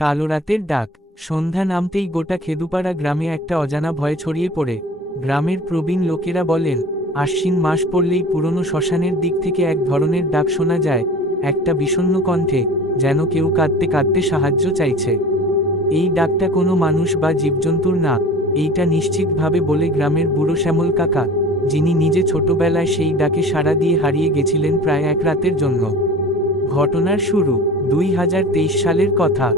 কালো রাতের ডাক। সন্ধ্যা নামতেই গোটা খেদুপাড়া গ্রামে একটা অজানা ভয় ছড়িয়ে পড়ে। গ্রামের প্রবীণ লোকেরা বলেন, আশ্বিন মাস পড়লেই পুরনো শ্মশানের দিক থেকে এক ধরনের ডাক শোনা যায়, একটা বিষণ্ণ কণ্ঠে, যেন কেউ কাঁদতে কাঁদতে সাহায্য চাইছে। এই ডাকটা কোনো মানুষ বা জীবজন্তুর না, এইটা নিশ্চিতভাবে বলে গ্রামের বুড়ো শ্যামল কাকা, যিনি নিজে ছোটবেলায় সেই ডাকে সাড়া দিয়ে হারিয়ে গেছিলেন প্রায় এক রাতের জন্য। ঘটনার শুরু 2023 সালের কথা।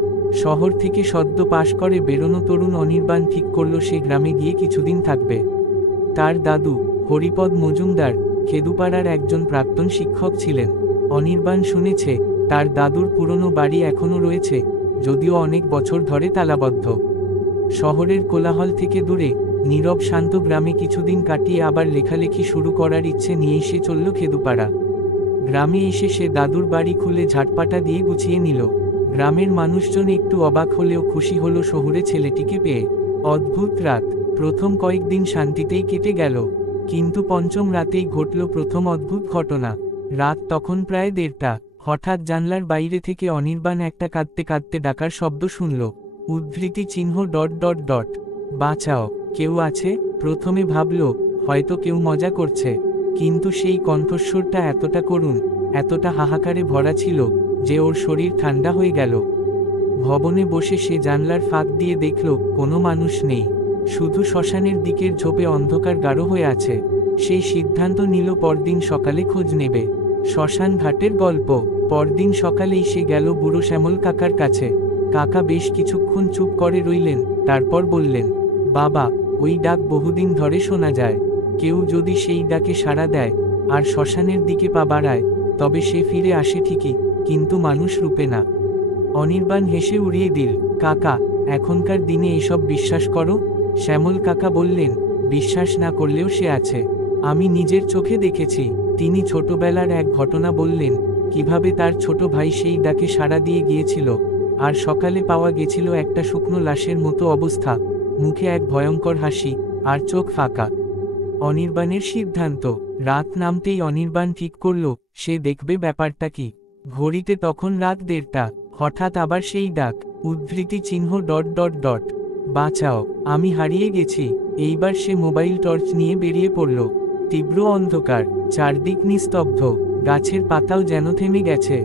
শহর থেকে সদ্য পাশ করে বেরোনো তরুণ অনির্বাণ ঠিক করল সে গ্রামে গিয়ে কিছুদিন থাকবে। তার দাদু হরিপদ মজুমদার খেদুপাড়ার একজন প্রাক্তন শিক্ষক ছিলেন। অনির্বাণ শুনেছে তার দাদুর পুরনো বাড়ি এখনও রয়েছে, যদিও অনেক বছর ধরে তালাবদ্ধ। শহরের কোলাহল থেকে দূরে নীরব শান্ত গ্রামে কিছুদিন কাটিয়ে আবার লেখালেখি শুরু করার ইচ্ছে নিয়েই সে চলল খেদুপাড়া। গ্রামে এসে সে দাদুর বাড়ি খুলে ঝাটপাটা দিয়ে গুছিয়ে নিল। গ্রামের মানুষজন একটু অবাক হলেও খুশি হলো শহুরে ছেলেটিকে পেয়ে। অদ্ভুত রাত। প্রথম কয়েকদিন শান্তিতেই কেটে গেল, কিন্তু পঞ্চম রাতেই ঘটল প্রথম অদ্ভুত ঘটনা। রাত তখন প্রায় 1:30। হঠাৎ জানলার বাইরে থেকে অনির্বাণ একটা কাঁদতে কাঁদতে ডাকার শব্দ শুনল। উদ্ধৃতি চিহ্ন ... বাঁচাও, কেউ আছে? প্রথমে ভাবল হয়তো কেউ মজা করছে, কিন্তু সেই কণ্ঠস্বরটা এতটা করুণ, এতটা হাহাকারে ভরা ছিল যে ওর শরীর ঠান্ডা হয়ে গেল। ভবনে বসে সে জানলার ফাঁক দিয়ে দেখল কোনো মানুষ নেই, শুধু শ্মশানের দিকের ঝোপে অন্ধকার গাঢ় হয়ে আছে। সেই সিদ্ধান্ত নিল পরদিন সকালে খোঁজ নেবে। শ্মশান ঘাটের গল্প। পরদিন সকালেই সে গেল বুড়ো শ্যামল কাকার কাছে। কাকা বেশ কিছুক্ষণ চুপ করে রইলেন, তারপর বললেন, বাবা, ওই ডাক বহুদিন ধরে শোনা যায়। কেউ যদি সেই ডাকে সাড়া দেয় আর শ্মশানের দিকে পা বাড়ায়, তবে সে ফিরে আসে ঠিকই, কিন্তু মানুষ রূপে না। অনির্বাণ হেসে উড়িয়ে দিল, কাকা, এখনকার দিনে এসব বিশ্বাস করো? শ্যামল কাকা বললেন, বিশ্বাস না করলেও সে আছে। আমি নিজের চোখে দেখেছি। তিনি ছোটবেলার এক ঘটনা বললেন, কিভাবে তার ছোট ভাই সেই ডাকে সাড়া দিয়ে গিয়েছিল, আর সকালে পাওয়া গেছিল একটা শুকনো লাশের মতো অবস্থা, মুখে এক ভয়ঙ্কর হাসি, আর চোখ ফাঁকা। অনির্বাণের সিদ্ধান্ত। রাত নামতেই অনির্বাণ ঠিক করল সে দেখবে ব্যাপারটা কি। ঘড়িতে তখন রাত 1:30। হঠাৎ আবার সেই ডাক। উদ্ধৃতি চিহ্ন ... বাঁচাও, আমি হারিয়ে গেছি। এইবার সে মোবাইল টর্চ নিয়ে বেরিয়ে পড়ল। তীব্র অন্ধকার, চারদিক নিস্তব্ধ, গাছের পাতাও যেন থেমে গেছে।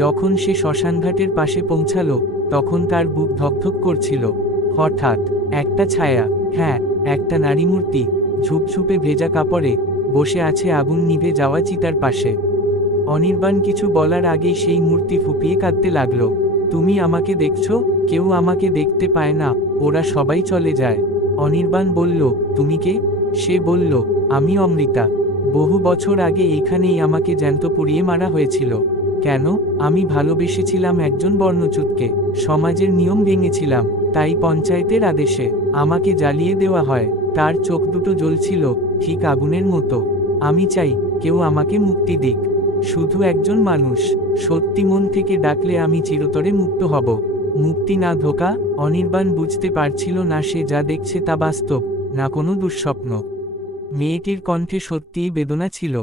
যখন সে শ্মশানঘাটের পাশে পৌঁছালো, তখন তার বুক ধকধক করছিল। হঠাৎ একটা ছায়া, হ্যাঁ, একটা নারী মূর্তি, ঝুপঝুপে ভেজা কাপড়ে বসে আছে আগুন নিভে যাওয়া চিতার পাশে। অনির্বাণ কিছু বলার আগেই সেই মূর্তি ফুঁপিয়ে কাঁদতে লাগলো। তুমি আমাকে দেখছো? কেউ আমাকে দেখতে পায় না, ওরা সবাই চলে যায়। অনির্বাণ বলল, তুমি কে? সে বলল, আমি অমৃতা। বহু বছর আগে এইখানেই আমাকে জ্যান্ত পুড়িয়ে মারা হয়েছিল। কেন? আমি ভালোবেসেছিলাম একজন বর্ণচ্যুতকে। সমাজের নিয়ম ভেঙেছিলাম, তাই পঞ্চায়েতের আদেশে আমাকে জ্বালিয়ে দেওয়া হয়। তার চোখ দুটো জ্বলছিল ঠিক আগুনের মতো। আমি চাই কেউ আমাকে মুক্তি দিক, শুধু একজন মানুষ। সত্যি মন থেকে ডাকলে আমি চিরতরে মুক্ত হব। মুক্তি না ধোঁকা। অনির্বাণ বুঝতে পারছিল না সে যা দেখছে তা বাস্তব, না কোনো দুঃস্বপ্ন। মেয়েটির কণ্ঠে সত্যিই বেদনা ছিল।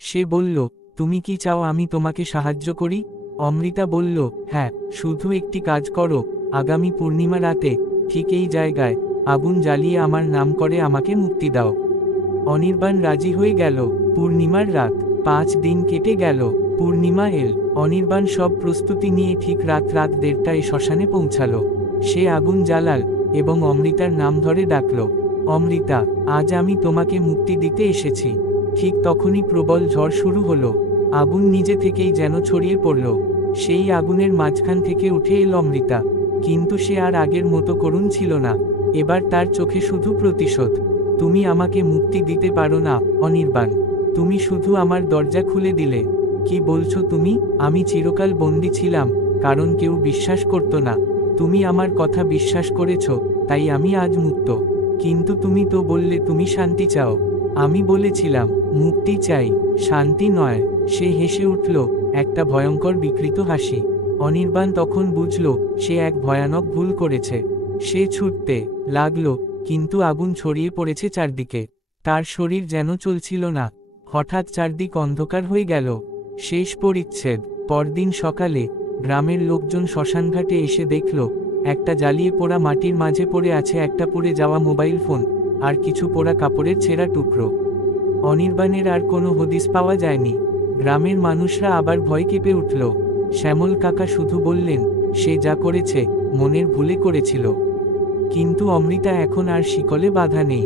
সে বলল, তুমি কি চাও আমি তোমাকে সাহায্য করি? অমৃতা বলল, হ্যাঁ, শুধু একটি কাজ করো, আগামী পূর্ণিমা রাতে ঠিক এই জায়গায় আগুন জ্বালিয়ে আমার নাম করে আমাকে মুক্তি দাও। অনির্বাণ রাজি হয়ে গেল। পূর্ণিমার রাত। 5 দিন কেটে গেল। পূর্ণিমা এল। অনির্বাণ সব প্রস্তুতি নিয়ে ঠিক রাত 1:30টায় শ্মশানে পৌঁছালো। সে আগুন জ্বালাল এবং অমৃতার নাম ধরে ডাকল, অমৃতা, আজ আমি তোমাকে মুক্তি দিতে এসেছি। ঠিক তখনই প্রবল ঝড় শুরু হলো। আগুন নিজে থেকেই যেন ছড়িয়ে পড়ল। সেই আগুনের মাঝখান থেকে উঠে এল অমৃতা, কিন্তু সে আর আগের মতো করুণ ছিল না। এবার তার চোখে শুধু প্রতিশোধ। তুমি আমাকে মুক্তি দিতে পারো না, অনির্বাণ। তুমি শুধু আমার দরজা খুলে দিলে। কি বলছো তুমি? আমি চিরকাল বন্দী ছিলাম, কারণ কেউ বিশ্বাস করত না। তুমি আমার কথা বিশ্বাস করেছ, তাই আমি আজ মুক্ত। কিন্তু তুমি তো বললে তুমি শান্তি চাও। আমি বলেছিলাম মুক্তি চাই, শান্তি নয়। সে হেসে উঠল, একটা ভয়ঙ্কর বিকৃত হাসি। অনির্বাণ তখন বুঝল সে এক ভয়ানক ভুল করেছে। সে ছুটতে লাগলো, কিন্তু আগুন ছড়িয়ে পড়েছে চারদিকে। তার শরীর যেন চলছিল না। হঠাৎ চারদিক অন্ধকার হয়ে গেল। শেষ পরিচ্ছেদ। পরদিন সকালে গ্রামের লোকজন শ্মশানঘাটে এসে দেখল একটা জ্বালিয়ে পোড়া মাটির মাঝে পড়ে আছে একটা পুড়ে যাওয়া মোবাইল ফোন, আর কিছু পোড়া কাপড়ের ছেঁড়া টুকরো। অনির্বাণের আর কোনো হদিস পাওয়া যায়নি। গ্রামের মানুষরা আবার ভয় কেঁপে উঠল। শ্যামল কাকা শুধু বললেন, সে যা করেছে মনের ভুলে করেছিল। কিন্তু অমৃতা এখন আর শিকলে বাধা নেই।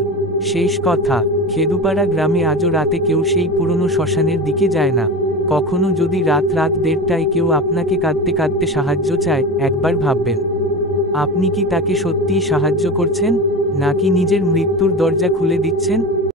শেষ কথা, খেদুপাড়া গ্রামে আজও রাতে কেউ সেই পুরনো শ্মশানের দিকে যায় না। কখনো যদি রাত 1:30টায় কেউ আপনাকে কাঁদতে কাঁদতে সাহায্য চায়, একবার ভাববেন, আপনি কি তাকে সত্যিই সাহায্য করছেন, নাকি নিজের মৃত্যুর দরজা খুলে দিচ্ছেন?